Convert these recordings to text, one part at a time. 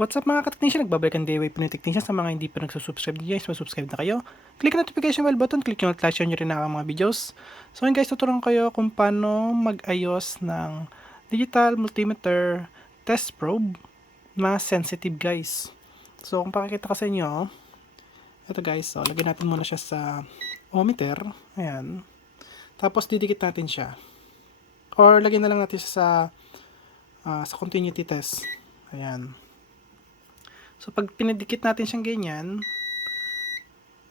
What's up mga ka-technician? Nagbabalik ang Dayway Pinoy Technician sa mga hindi pa nagsusubscribe guys, subscribe na kayo. Click notification bell button, click yung flash nyo rin ang mga videos. So yun guys, tuturuan kayo kung paano mag-ayos ng digital multimeter test probe na sensitive guys. So kung pakikita ko sa inyo, ito guys, so lagyan natin muna siya sa ohmmeter. Ayan. Tapos didikit natin siya. Or lagyan na lang natin siya sa ah, sa continuity test. Ayan. So, pag pinidikit natin siyang ganyan,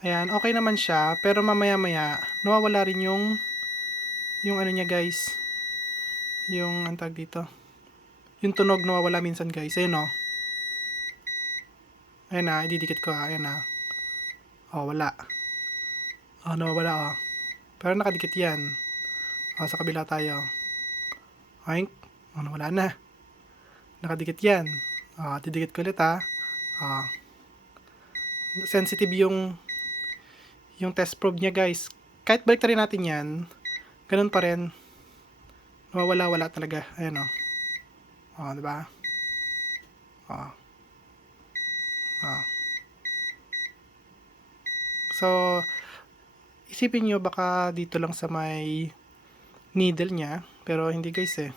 ayan, okay naman siya, pero mamaya-maya, nawawala rin yung, yung ano niya guys, yung, ang tag dito, yung tunog nawawala minsan guys, ayun o. Ayan na, ididikit ko, ah, ayan na. Oh, wala. Oh, nawawala oh. Pero nakadikit yan. Oh, sa kabila tayo. Oink. Oh, nawala na. Nakadikit yan. Ah, didikit ko ulit ha. Ah. Sensitive yung yung test probe niya, guys. Kahit balik rin natin 'yan, ganun pa rin. Nawawala-wala talaga. Ayan oh. Oh, 'di ba? Oh. Oh. So, isipin nyo baka dito lang sa may needle niya, pero hindi guys eh.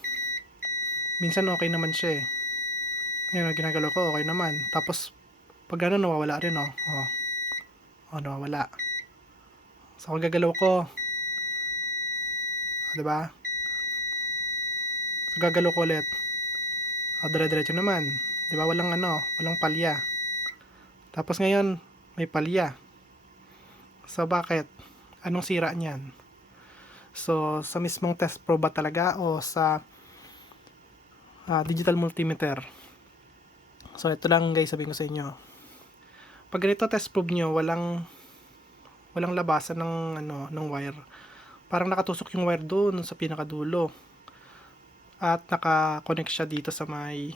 Minsan okay naman siya eh. Ayan, ang ginagalaw ko, okay naman. Tapos, pag gano'n, nawawala rin, oh. Oh, oh nawawala. So, kung gagalaw ko, oh, diba? So, gagalaw ko ulit. Oh, dire-diretso naman. Diba, walang ano, walang palya. Tapos ngayon, may palya. So, bakit? Anong sira niyan? So, sa mismong test probe ba talaga o sa ah, digital multimeter? So, ito lang guys, sabihin ko sa inyo. Pag ganito test probe nyo, walang walang labasan ng ano ng wire. Parang nakatusok yung wire doon sa pinakadulo. At naka-connect siya dito sa may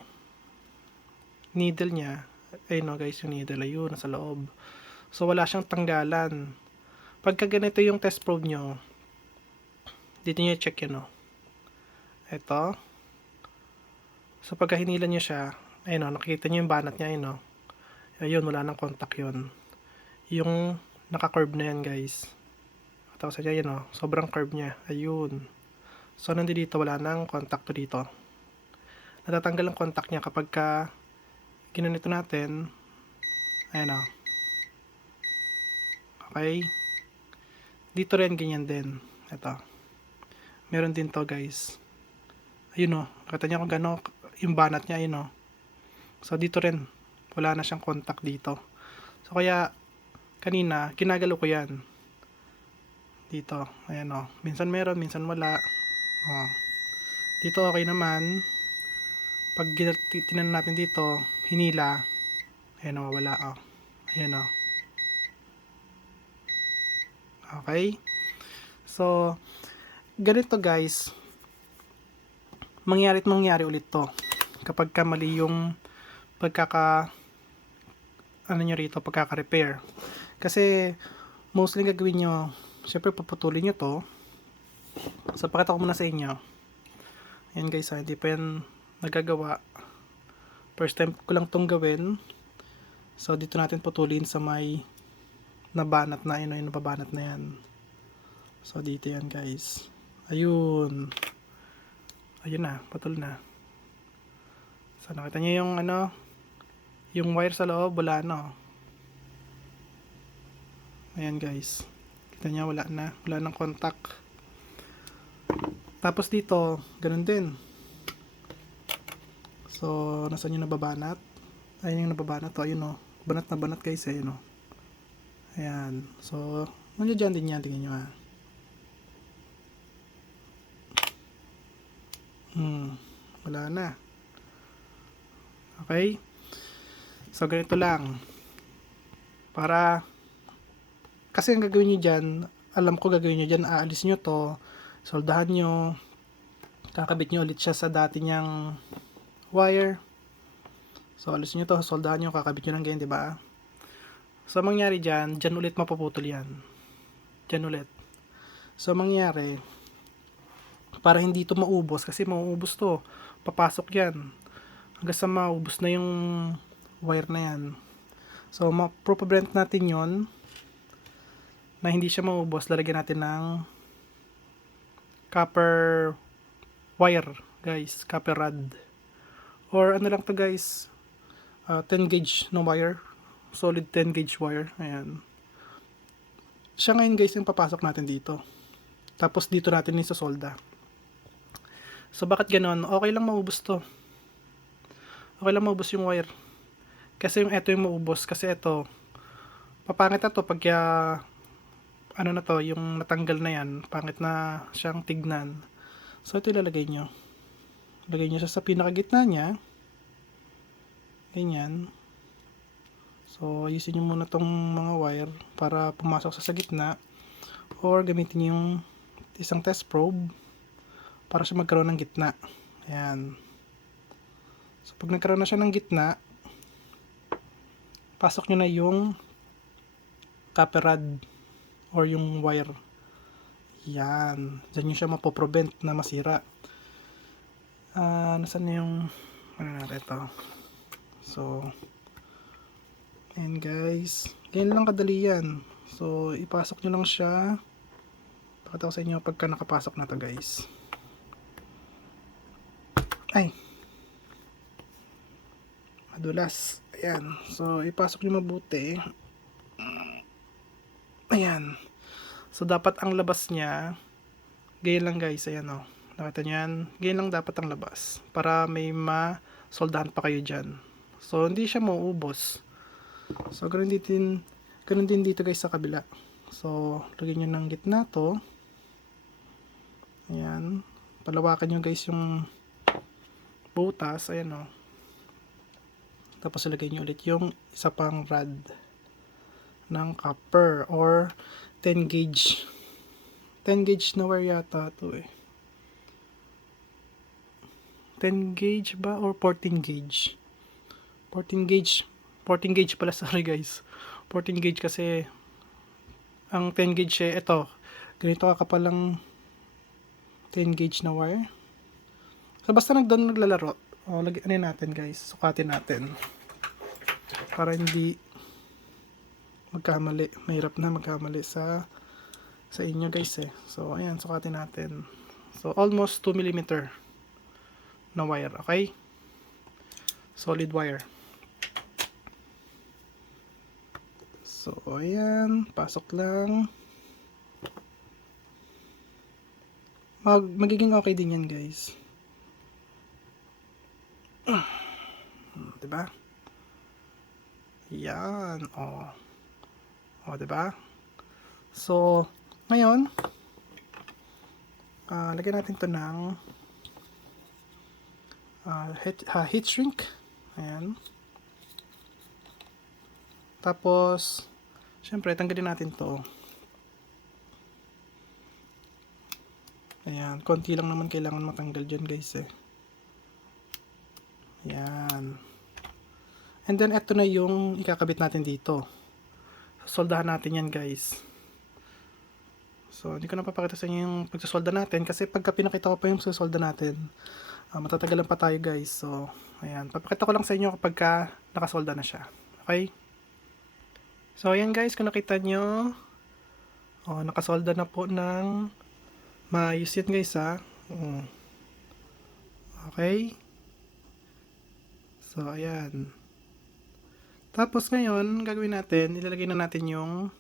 needle niya. Ayun no guys, yung needle ayun nasa loob. So wala siyang tanggalan. Pagka ganito yung test probe nyo, dito nyo check yun no. Ito. So pagka hinila nyo siya, ayun o, nakikita nyo yung banat niya, ayun o. Ayun, wala nang contact yun. Yung naka-curve na yan, guys. Tapos ayan, yun o, sobrang curve niya. Ayun. So, nandito dito, wala nang contact to dito. Natatanggal ang contact niya kapag ka ginanito natin. Ayan o. Okay. Dito rin, ganyan din. Ito. Meron din to, guys. Ayun o. Kata niya kung gano'n yung banat niya, ayun o. So, dito rin, wala na siyang contact dito. So, kaya, kanina, kinagalo ko yan. Dito, ayan o. Minsan meron, minsan wala. O. Dito, okay naman. Pag gina- tinan natin dito, hinila. Ayan o, wala o. Ayan o. Okay? So, ganito guys, mangyari at mangyari ulit to kapag ka mali yung pagkaka ano nyo rito, pagkaka-repair. Kasi, mostly gagawin nyo, syempre paputulin nyo to. So, pakita ko muna sa inyo. Ayan guys, ha, hindi pa yan nagagawa. First time ko lang tong gawin. So, dito natin putulin sa may nabanat na, yun, yung nababanat na yan. So, dito yan guys. Ayun. Ayun na, patul na. So, nakita niyo yung ano, yung wire sa loob, wala na. oh. Ayan guys. Kita niya, wala na. Wala nang contact. Tapos dito, ganun din. So, nasaan yung nababanat? Ayun yung nababanat. O, ayun o. Banat na banat guys, ayun o. Ayan. So, nandiyan dyan din yan. Tingnan nyo ha. Hmm. Wala na. Okay? So, ganito lang. Para, kasi ang gagawin nyo dyan, alam ko gagawin nyo dyan, aalis nyo to, soldahan nyo, kakabit nyo ulit siya sa dati niyang wire. So, alis nyo to, soldahan nyo, kakabit nyo lang ganyan, di ba? So, ang mangyari dyan, dyan ulit mapuputol yan. Dyan ulit. So, ang mangyari, para hindi to maubos, kasi mauubos to, papasok yan. Hanggang sa maubos na yung wire na yan. So, ma-prevent natin yon na hindi siya maubos. Lalagyan natin ng copper wire, guys. Copper rod. Or ano lang to guys, ah, 10 gauge na wire. Solid 10 gauge wire. Ayan. Siya ngayon guys yung papasok natin dito. Tapos dito natin solda. So bakit ganon? Okay lang maubos to. Okay lang maubos yung wire. Kasi yung ito yung maubos. Kasi ito, papangit na to pag kaya, ano na to, yung natanggal na yan, pangit na siyang tignan. So ito ilalagay nyo. Lagay nyo siya sa pinakagitna niya. Ganyan. So, ayusin nyo muna tong mga wire para pumasok sa, sa gitna. Or gamitin yung isang test probe para siya magkaroon ng gitna. Ayan. So, pag nagkaroon na siya ng gitna, pasok nyo na yung copper rod or yung wire. Yan. Diyan nyo siya mapoprevent na masira. Ah, nasan na yung ano natin ito? So, ayan guys. Ganyan lang kadali yan. So, ipasok nyo lang siya. Pakita ko sa inyo pagka nakapasok na to guys. Ay. Madulas. Ayan. So, ipasok nyo mabuti. Ayan. So, dapat ang labas niya, ganyan lang guys. Ayan o. Nakita nyo yan? Ganyan lang dapat ang labas. Para may ma-soldahan pa kayo dyan. So, hindi siya mauubos. So, ganun din, ganun din dito guys sa kabila. So, lagyan nyo ng gitna to. Ayan. Palawakan nyo guys yung butas. Ayan o. Tapos ilagay nyo ulit yung isa pang rod ng copper or 10 gauge. 10 gauge na wire yata to eh. 10 gauge ba or 14 gauge? 14 gauge. 14 gauge pala, sorry guys. 14 gauge kasi ang 10 gauge eh, ito. Ganito kakapalang 10 gauge na wire. So basta nagdoon naglalaro, o lagi ano natin guys, sukatin natin. Para hindi magkamali. Mahirap na magkamali sa sa inyo guys eh. So ayan, sukatin natin. So almost 2 mm na wire, okay? Solid wire. So, ayan. Pasok lang. Mag magiging okay din yan, guys. Diba? Yan. Oh. Oh, diba? So, ngayon, ah lagyan natin to ng ah, heat, ah, heat shrink. Ayan. Tapos, syempre, tanggalin natin to. Ayan, konti lang naman kailangan matanggal dyan guys eh. Ayan. And then, eto na yung ikakabit natin dito. Soldahan natin yan guys. So, hindi ko na papakita sa inyo yung pagsasolda natin kasi pagka pinakita ko pa yung susolda natin, ah, matatagalan pa tayo guys. So, ayan. Papakita ko lang sa inyo kapag ka nakasolda na siya. Okay? So, ayan guys, kung nakita nyo, oh, nakasolda na po ng maayos yan guys ha. Oh. Okay? So, ayan. Tapos ngayon, gagawin natin, ilalagay na natin yung,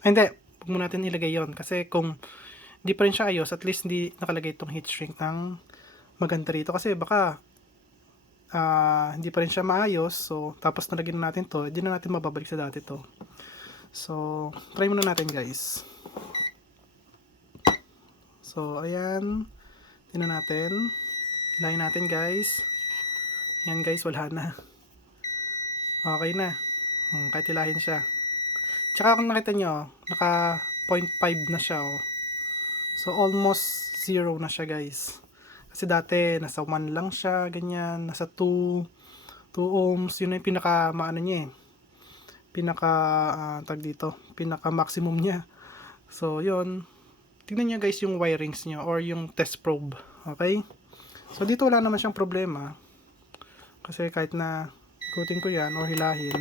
ay hindi, huwag mo natin ilagay yon Kasi kung hindi pa rin siya ayos, at least hindi nakalagay itong heat shrink ng maganda rito. Kasi baka, ah, hindi pa rin siya maayos. So, tapos nalagyan na natin to, hindi na natin mababalik sa dati to. So, try muna natin guys. So, ayan. Tingnan natin. Ilayin natin guys. Ayan guys, wala na. Okay na. Hmm, kahit siya. Tsaka kung nakita nyo, naka 0.5 na siya oh. So, almost zero na siya guys. Kasi dati, nasa 1 lang siya, ganyan. Nasa 2, 2 ohms. Yun yung pinaka, maano niya eh. Pinaka, ah, tag dito, pinaka maximum niya. So, yun. Tignan nyo guys yung wirings nyo or yung test probe. Okay? So, dito wala naman siyang problema. Kasi kahit na ikutin ko yan or hilahin.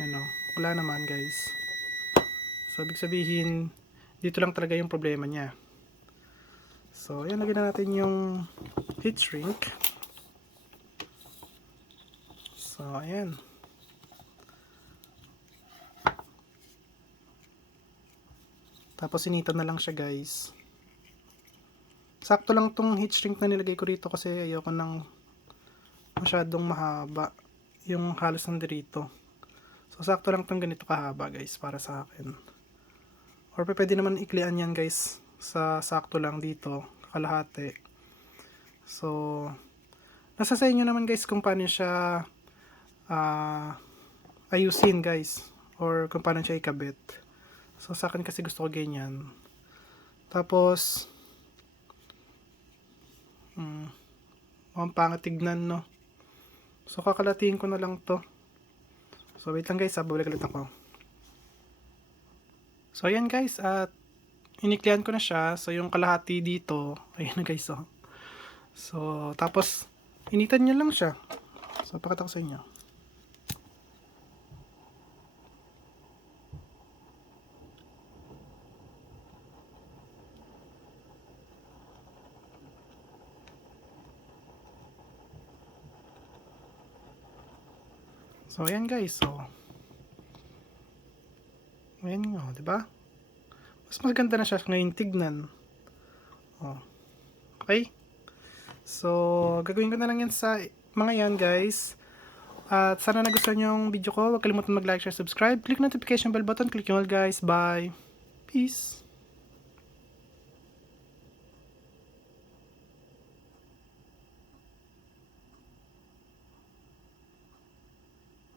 Ano, wala naman guys. So, ibig sabihin, dito lang talaga yung problema niya. So, ayan, lagyan na natin yung heat shrink. So, ayan. Tapos, sinitan na lang siya, guys. Sakto lang tong heat shrink na nilagay ko rito kasi ayoko nang masyadong mahaba yung halos nandito. So, sakto lang tong ganito kahaba, guys, para sa akin. Or pwede naman iklian yan, guys, sa sakto lang dito, kalahati. So, nasa sa inyo naman, guys, kung paano siya ah, ayusin, guys. Or kung paano siya ikabit. So, sa akin kasi gusto ko ganyan. Tapos, hmm, mukhang pangit tignan, no? So, kakalatiin ko na lang to. So, wait lang guys, ha, babalik ulit ako. So, ayan guys, at iniklian ko na siya. So, yung kalahati dito, ayan na guys, oh. So, tapos, initan nyo lang siya. So, pakita ko sa inyo. So, ayan guys, so. Ayan nga, di ba? Mas maganda na siya ngayon tignan. Oh. Okay? So, gagawin ko na lang yan sa mga yan guys. At sana nagustuhan niyo yung video ko. Huwag kalimutan mag-like, share, subscribe. Click notification bell button. Click yung all guys. Bye. Peace.